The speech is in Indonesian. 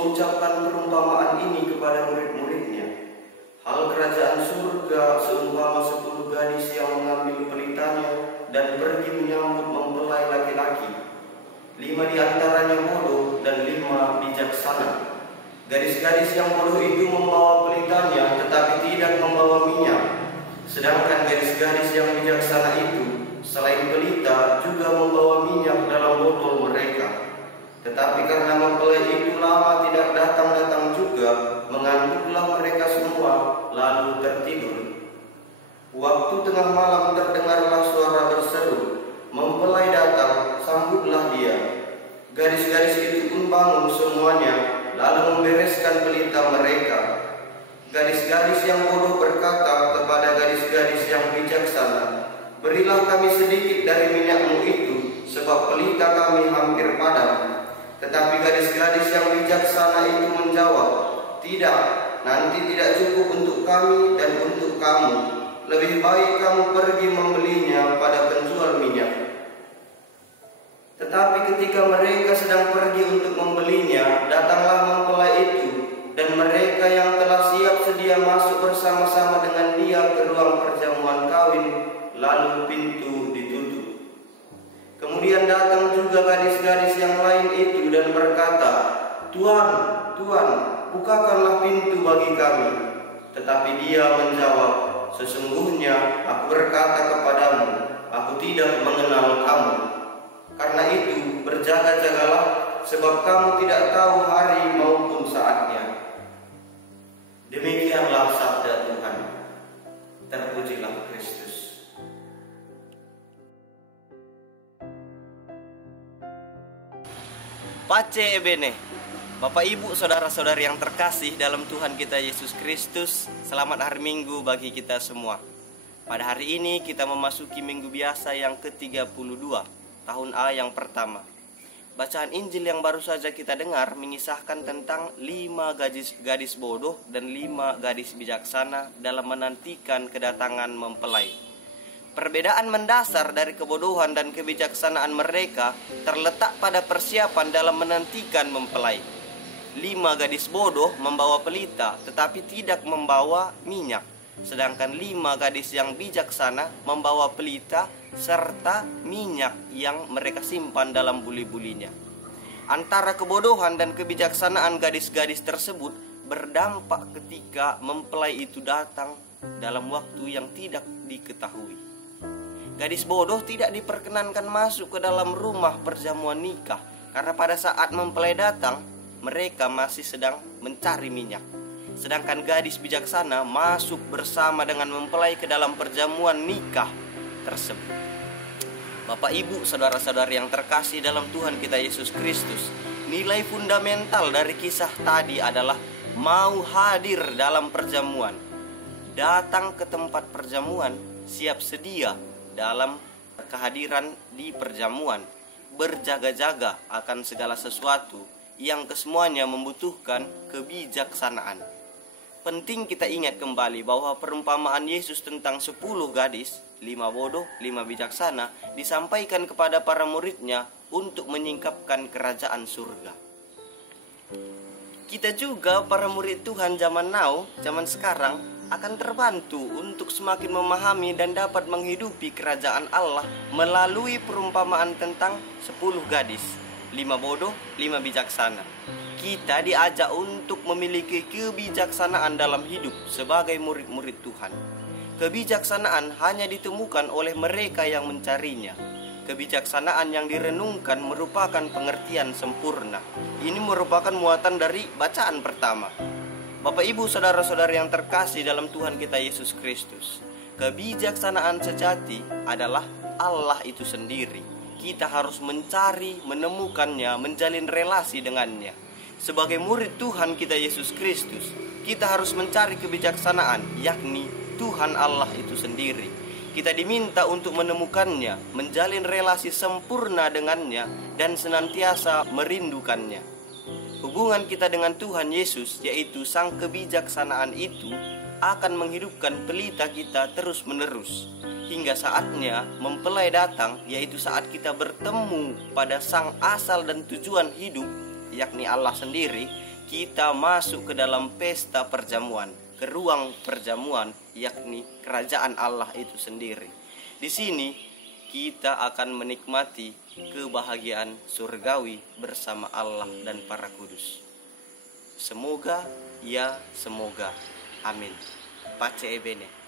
mengucapkan perumpamaan ini kepada murid-muridnya. Hal kerajaan surga seumpama 10 gadis yang mengambil pelitanya dan pergi menyambut mempelai laki-laki. 5 di antaranya bodoh dan 5 bijaksana. Gadis-gadis yang bodoh itu membawa pelitanya tetapi tidak membawa minyak. Sedangkan gadis-gadis yang bijaksana itu selain pelita juga membawa minyak dalam botol mereka. Tetapi karena mempelai itu lama tidak datang-datang juga, mengantuklah mereka semua lalu tertidur. Waktu tengah malam terdengarlah suara berseru, "Mempelai datang, sambutlah dia." Gadis-gadis itu pun bangun semuanya, lalu membereskan pelita mereka. Gadis-gadis yang bodoh berkata kepada gadis-gadis yang bijaksana, "Berilah kami sedikit dari minyakmu itu, sebab pelita kami hampir padam." Tetapi gadis-gadis yang bijaksana itu menjawab, "Tidak, nanti tidak cukup untuk kami dan untuk kamu. Lebih baik kamu pergi membelinya pada penjual minyak." Tetapi ketika mereka sedang pergi untuk membelinya, datanglah mempelai itu, dan mereka yang telah siap sedia masuk bersama-sama dengan dia ke ruang perjamuan kawin, lalu pintu ditutup. Kemudian datang juga gadis-gadis yang lain itu dan berkata, "Tuan, Tuan, bukakanlah pintu bagi kami." Tetapi dia menjawab, "Sesungguhnya aku berkata kepadamu, aku tidak mengenal kamu. Karena itu berjaga-jagalah, sebab kamu tidak tahu hari maupun saatnya." Demikianlah sabda Tuhan. Terpujilah Kristus. Pace ebene, Bapak Ibu saudara-saudari yang terkasih dalam Tuhan kita Yesus Kristus, selamat hari Minggu bagi kita semua. Pada hari ini kita memasuki minggu biasa yang ke-32, tahun A yang pertama. Bacaan Injil yang baru saja kita dengar mengisahkan tentang 5 gadis bodoh dan 5 gadis bijaksana dalam menantikan kedatangan mempelai. Perbedaan mendasar dari kebodohan dan kebijaksanaan mereka terletak pada persiapan dalam menantikan mempelai. 5 gadis bodoh membawa pelita tetapi tidak membawa minyak. Sedangkan 5 gadis yang bijaksana membawa pelita serta minyak yang mereka simpan dalam buli-bulinya. Antara kebodohan dan kebijaksanaan gadis-gadis tersebut berdampak ketika mempelai itu datang dalam waktu yang tidak diketahui. Gadis bodoh tidak diperkenankan masuk ke dalam rumah perjamuan nikah karena pada saat mempelai datang mereka masih sedang mencari minyak. Sedangkan gadis bijaksana masuk bersama dengan mempelai ke dalam perjamuan nikah tersebut. Bapak Ibu saudara-saudari yang terkasih dalam Tuhan kita Yesus Kristus, nilai fundamental dari kisah tadi adalah mau hadir dalam perjamuan, datang ke tempat perjamuan, siap sedia dalam kehadiran di perjamuan, berjaga-jaga akan segala sesuatu yang kesemuanya membutuhkan kebijaksanaan. Penting kita ingat kembali bahwa perumpamaan Yesus tentang 10 gadis, 5 bodoh, 5 bijaksana, disampaikan kepada para muridnya untuk menyingkapkan kerajaan surga. Kita juga para murid Tuhan zaman now, zaman sekarang, akan terbantu untuk semakin memahami dan dapat menghidupi kerajaan Allah melalui perumpamaan tentang 10 gadis, 5 bodoh, 5 bijaksana. Kita diajak untuk memiliki kebijaksanaan dalam hidup sebagai murid-murid Tuhan. Kebijaksanaan hanya ditemukan oleh mereka yang mencarinya. Kebijaksanaan yang direnungkan merupakan pengertian sempurna. Ini merupakan muatan dari bacaan pertama. Bapak Ibu saudara-saudari yang terkasih dalam Tuhan kita Yesus Kristus, kebijaksanaan sejati adalah Allah itu sendiri. Kita harus mencari, menemukannya, menjalin relasi dengannya. Sebagai murid Tuhan kita Yesus Kristus, kita harus mencari kebijaksanaan, yakni Tuhan Allah itu sendiri. Kita diminta untuk menemukannya, menjalin relasi sempurna dengannya, dan senantiasa merindukannya. Hubungan kita dengan Tuhan Yesus, yaitu Sang Kebijaksanaan itu, akan menghidupkan pelita kita terus-menerus. Hingga saatnya mempelai datang, yaitu saat kita bertemu pada Sang asal dan tujuan hidup, yakni Allah sendiri, kita masuk ke dalam pesta perjamuan, ke ruang perjamuan, yakni kerajaan Allah itu sendiri. Di sini kita akan menikmati kebahagiaan surgawi bersama Allah dan para kudus. Semoga, ya semoga. Amin. Pace ebene.